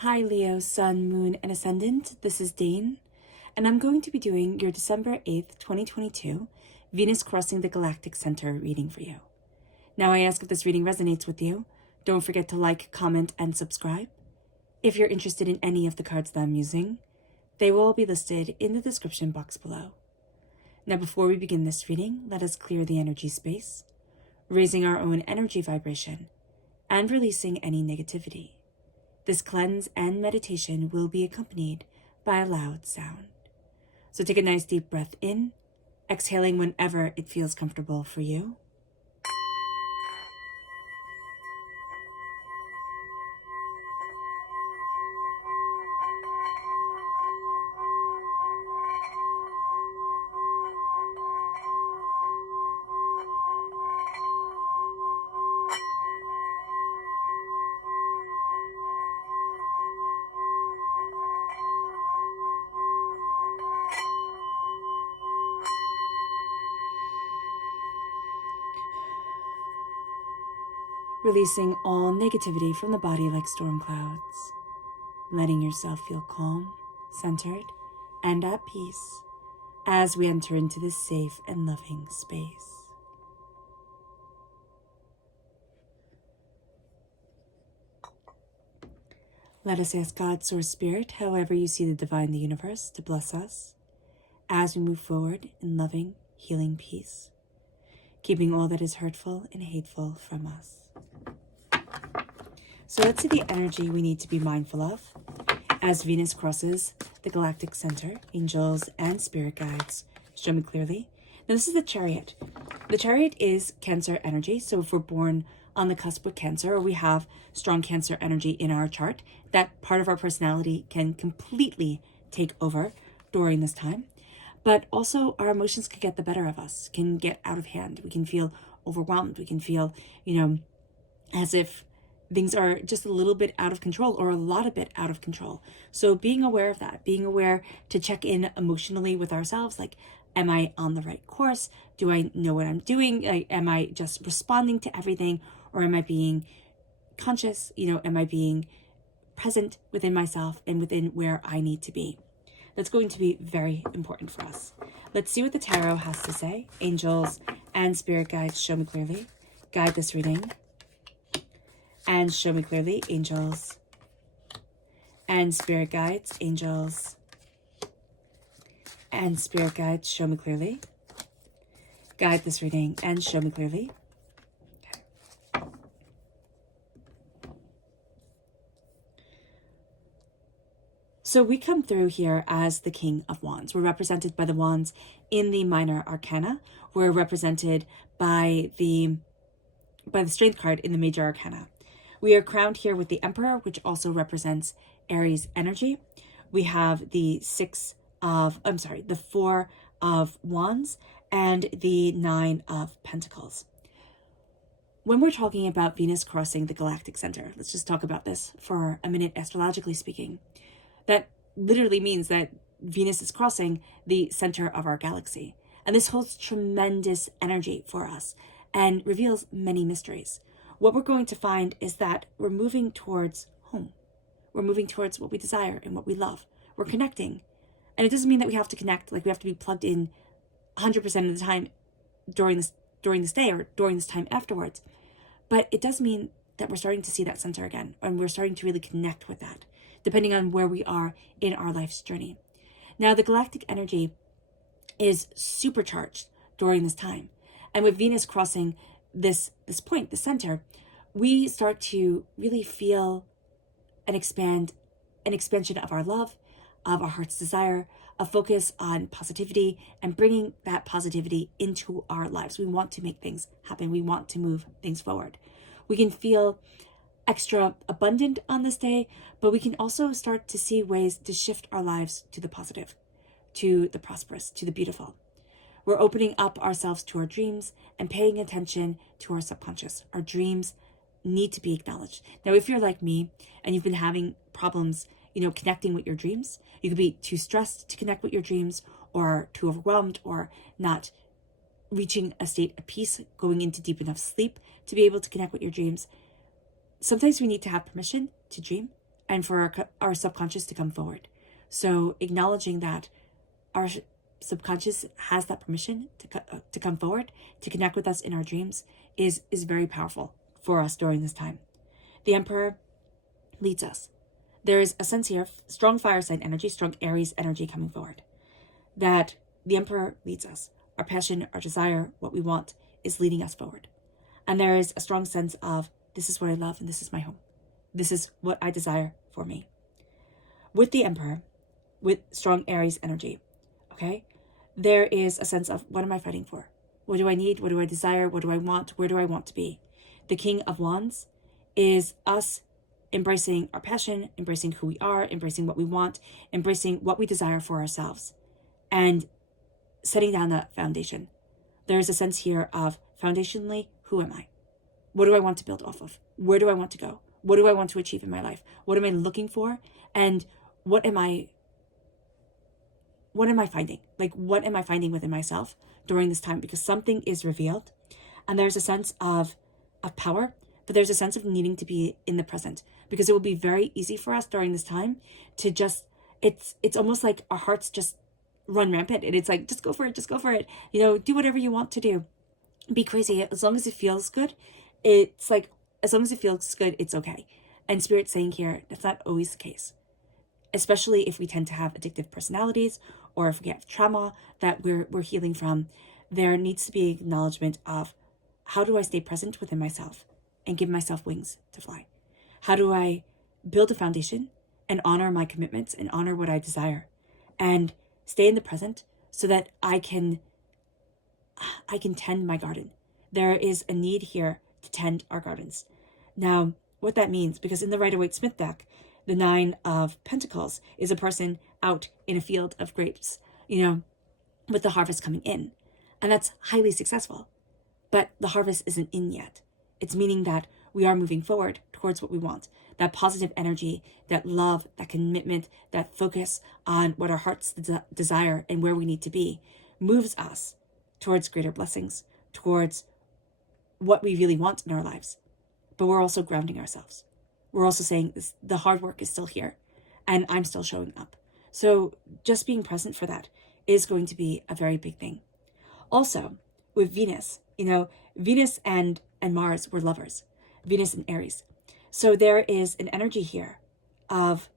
Hi Leo, Sun, Moon, and Ascendant. This is Dane, and I'm going to be doing your December 8th, 2022 Venus Crossing the Galactic Center reading for you. Now I ask if this reading resonates with you. Don't forget to like, comment, and subscribe. If you're interested in any of the cards that I'm using, they will all be listed in the description box below. Now before we begin this reading, let us clear the energy space, raising our own energy vibration, and releasing any negativity. This cleanse and meditation will be accompanied by a loud sound. So take a nice deep breath in, exhaling whenever it feels comfortable for you. Releasing all negativity from the body like storm clouds, letting yourself feel calm, centered, and at peace as we enter into this safe and loving space. Let us ask God, Source Spirit, however you see the divine, the universe, to bless us as we move forward in loving, healing peace, keeping all that is hurtful and hateful from us. So let's see the energy we need to be mindful of as Venus crosses the galactic center. Angels and spirit guides show me clearly. Now this is the Chariot. The Chariot is Cancer energy. So if we're born on the cusp with Cancer, or we have strong Cancer energy in our chart, that part of our personality can completely take over during this time. But also our emotions can get the better of us, can get out of hand. We can feel overwhelmed. We can feel, as if things are just a little bit out of control, or a lot of bit out of control. So being aware of that, being aware to check in emotionally with ourselves, like, am I on the right course? Do I know what I'm doing? Am I just responding to everything? Or am I being conscious? Am I being present within myself and within where I need to be? That's going to be very important for us. Let's see what the tarot has to say. Angels and spirit guides, show me clearly. Guide this reading. And show me clearly, angels and spirit guides, angels and spirit guides, show me clearly. Guide this reading and show me clearly. Okay. So we come through here as the King of Wands. We're represented by the wands in the minor arcana. We're represented by the strength card in the major arcana. We are crowned here with the Emperor, which also represents Aries energy. We have the the 4 of Wands and the 9 of Pentacles. When we're talking about Venus crossing the galactic center, let's just talk about this for a minute, astrologically speaking. That literally means that Venus is crossing the center of our galaxy. And this holds tremendous energy for us and reveals many mysteries. What we're going to find is that we're moving towards home. We're moving towards what we desire and what we love. We're connecting. And it doesn't mean that we have to connect, like we have to be plugged in 100% of the time during this day or during this time afterwards. But it does mean that we're starting to see that center again, and we're starting to really connect with that, depending on where we are in our life's journey. Now, the galactic energy is supercharged during this time. And with Venus crossing this point, the center, we start to really feel an expansion of our love, of our heart's desire, a focus on positivity and bringing that positivity into our lives. We want to make things happen. We want to move things forward. We can feel extra abundant on this day, but we can also start to see ways to shift our lives to the positive, to the prosperous, to the beautiful. We're opening up ourselves to our dreams and paying attention to our subconscious. Our dreams need to be acknowledged. Now, if you're like me and you've been having problems, connecting with your dreams, you could be too stressed to connect with your dreams, or too overwhelmed, or not reaching a state of peace, going into deep enough sleep to be able to connect with your dreams. Sometimes we need to have permission to dream, and for our subconscious to come forward. So acknowledging that our subconscious has that permission to come forward, to connect with us in our dreams is very powerful for us during this time. The Emperor leads us. There is a sense here of strong fire sign energy, strong Aries energy coming forward. That the Emperor leads us. Our passion, our desire, what we want is leading us forward. And there is a strong sense of, this is what I love and this is my home. This is what I desire for me. With the Emperor, with strong Aries energy, okay, there is a sense of, what am I fighting for? What do I need? What do I desire? What do I want? Where do I want to be? The King of Wands is us embracing our passion, embracing who we are, embracing what we want, embracing what we desire for ourselves, and setting down that foundation. There is a sense here of, foundationally, who am I? What do I want to build off of? Where do I want to go? What do I want to achieve in my life? What am I looking for? And what am I finding? Like, what am I finding within myself during this time? Because something is revealed, and there's a sense of power, but there's a sense of needing to be in the present, because it will be very easy for us during this time to just, it's almost like our hearts just run rampant, and it's like, just go for it, you know, do whatever you want to do, be crazy, as long as it feels good. It's like, as long as it feels good, it's okay. And Spirit's saying here, that's not always the case, especially if we tend to have addictive personalities, or if we have trauma that we're healing from. There needs to be acknowledgement of, how do I stay present within myself and give myself wings to fly? How do I build a foundation and honor my commitments and honor what I desire, and stay in the present so that I can tend my garden? There is a need here to tend our gardens. Now, what that means, because in the Rider-Waite-Smith deck, the 9 of Pentacles is a person out in a field of grapes, you know, with the harvest coming in. And that's highly successful. But the harvest isn't in yet. It's meaning that we are moving forward towards what we want. That positive energy, that love, that commitment, that focus on what our hearts desire and where we need to be, moves us towards greater blessings, towards what we really want in our lives. But we're also grounding ourselves. We're also saying this, the hard work is still here, and I'm still showing up. So just being present for that is going to be a very big thing. Also, with Venus, you know, Venus and Mars were lovers, Venus and Aries. So there is an energy here of,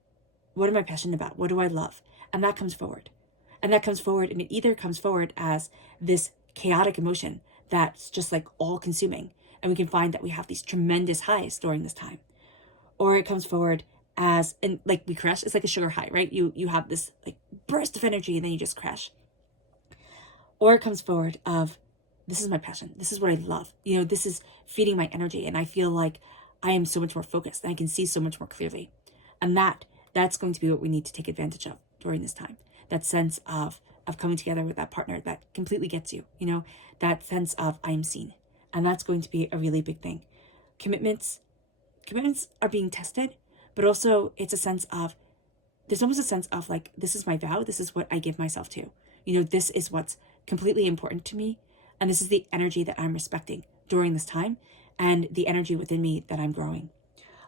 what am I passionate about? What do I love? And that comes forward. And that comes forward, and it either comes forward as this chaotic emotion that's just like all consuming, and we can find that we have these tremendous highs during this time. Or it comes forward as, and like we crash, it's like a sugar high, right? You have this like burst of energy and then you just crash. Or it comes forward of, this is my passion. This is what I love. You know, this is feeding my energy, and I feel like I am so much more focused and I can see so much more clearly. And that's going to be what we need to take advantage of during this time. That sense of coming together with that partner that completely gets you, you know, that sense of I am seen. And that's going to be a really big thing. Commitments are being tested, but also it's a sense of, there's almost a sense of like, this is my vow. This is what I give myself to. You know, this is what's completely important to me. And this is the energy that I'm respecting during this time, and the energy within me that I'm growing.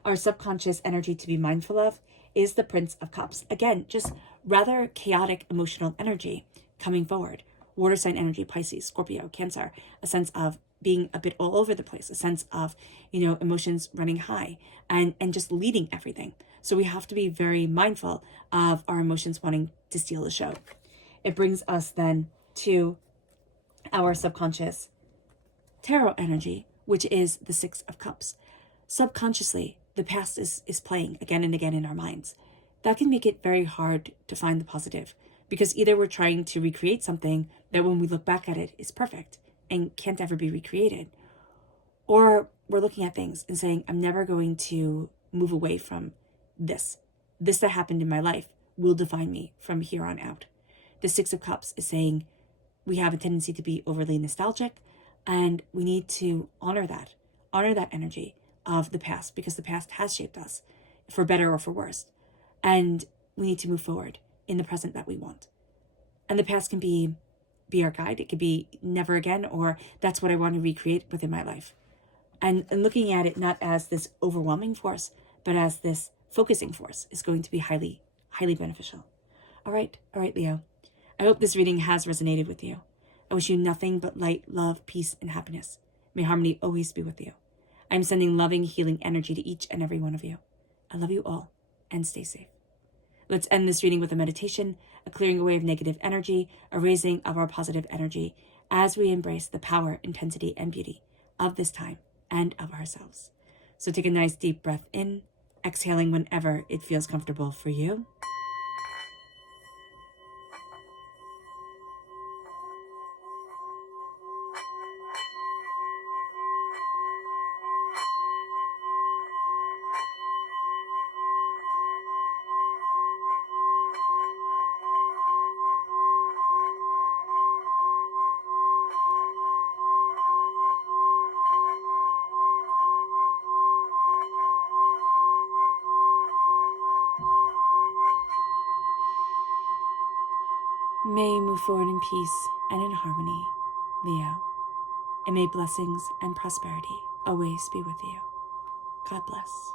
Our subconscious energy to be mindful of is the Prince of Cups. Again, just rather chaotic emotional energy coming forward. Water sign energy, Pisces, Scorpio, Cancer, a sense of being a bit all over the place, a sense of, you know, emotions running high and just leading everything. So we have to be very mindful of our emotions wanting to steal the show. It brings us then to our subconscious tarot energy, which is the 6 of Cups. Subconsciously, the past is playing again and again in our minds. That can make it very hard to find the positive, because either we're trying to recreate something that when we look back at it is perfect and can't ever be recreated, or we're looking at things and saying, I'm never going to move away from this. This that happened in my life will define me from here on out. The 6 of Cups is saying we have a tendency to be overly nostalgic, and we need to honor that energy of the past, because the past has shaped us for better or for worse. And we need to move forward in the present that we want. And the past can be our guide. It could be never again, or that's what I want to recreate within my life. And looking at it not as this overwhelming force, but as this focusing force is going to be highly, highly beneficial. All right, Leo. I hope this reading has resonated with you. I wish you nothing but light, love, peace, and happiness. May harmony always be with you. I am sending loving, healing energy to each and every one of you. I love you all, and stay safe. Let's end this reading with a meditation, a clearing away of negative energy, a raising of our positive energy as we embrace the power, intensity, and beauty of this time and of ourselves. So take a nice deep breath in, exhaling whenever it feels comfortable for you. May you move forward in peace and in harmony, Leo. And may blessings and prosperity always be with you. God bless.